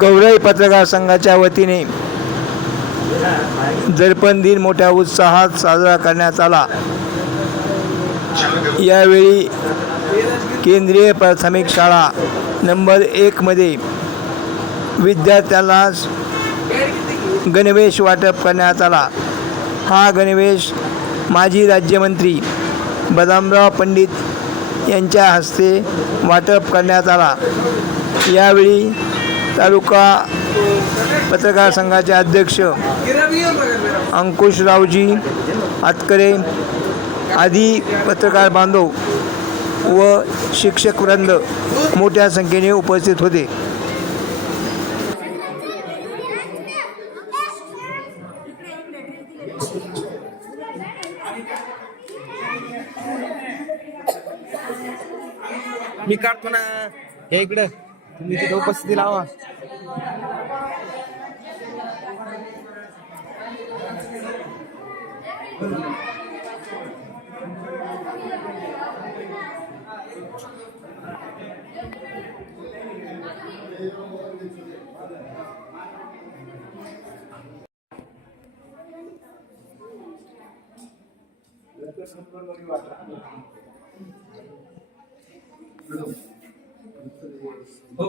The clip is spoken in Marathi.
गौरई पत्रकार संघाच्या वतीने दर्पण दिन मोठ्या उत्साहात साजरा करण्यात आला। यावेळी केंद्रीय प्राथमिक शाळा नंबर 1 मध्ये विद्यार्थ्यांना गणवेश वाटप करण्यात आला। हा गणवेश माजी राज्यमंत्री बदामराव पंडित यांच्या हस्ते वाटप करण्यात आला। यावेळी तालुका पत्रकार संघाचे अध्यक्ष अंकुशरावजी आतकरे आदी पत्रकार बांधव व शिक्षक वृंद मोठ्या संख्येने उपस्थित होते। मी काढतो ना हे इकडं, तुम्ही तिथे उपस्थिती लावा। हो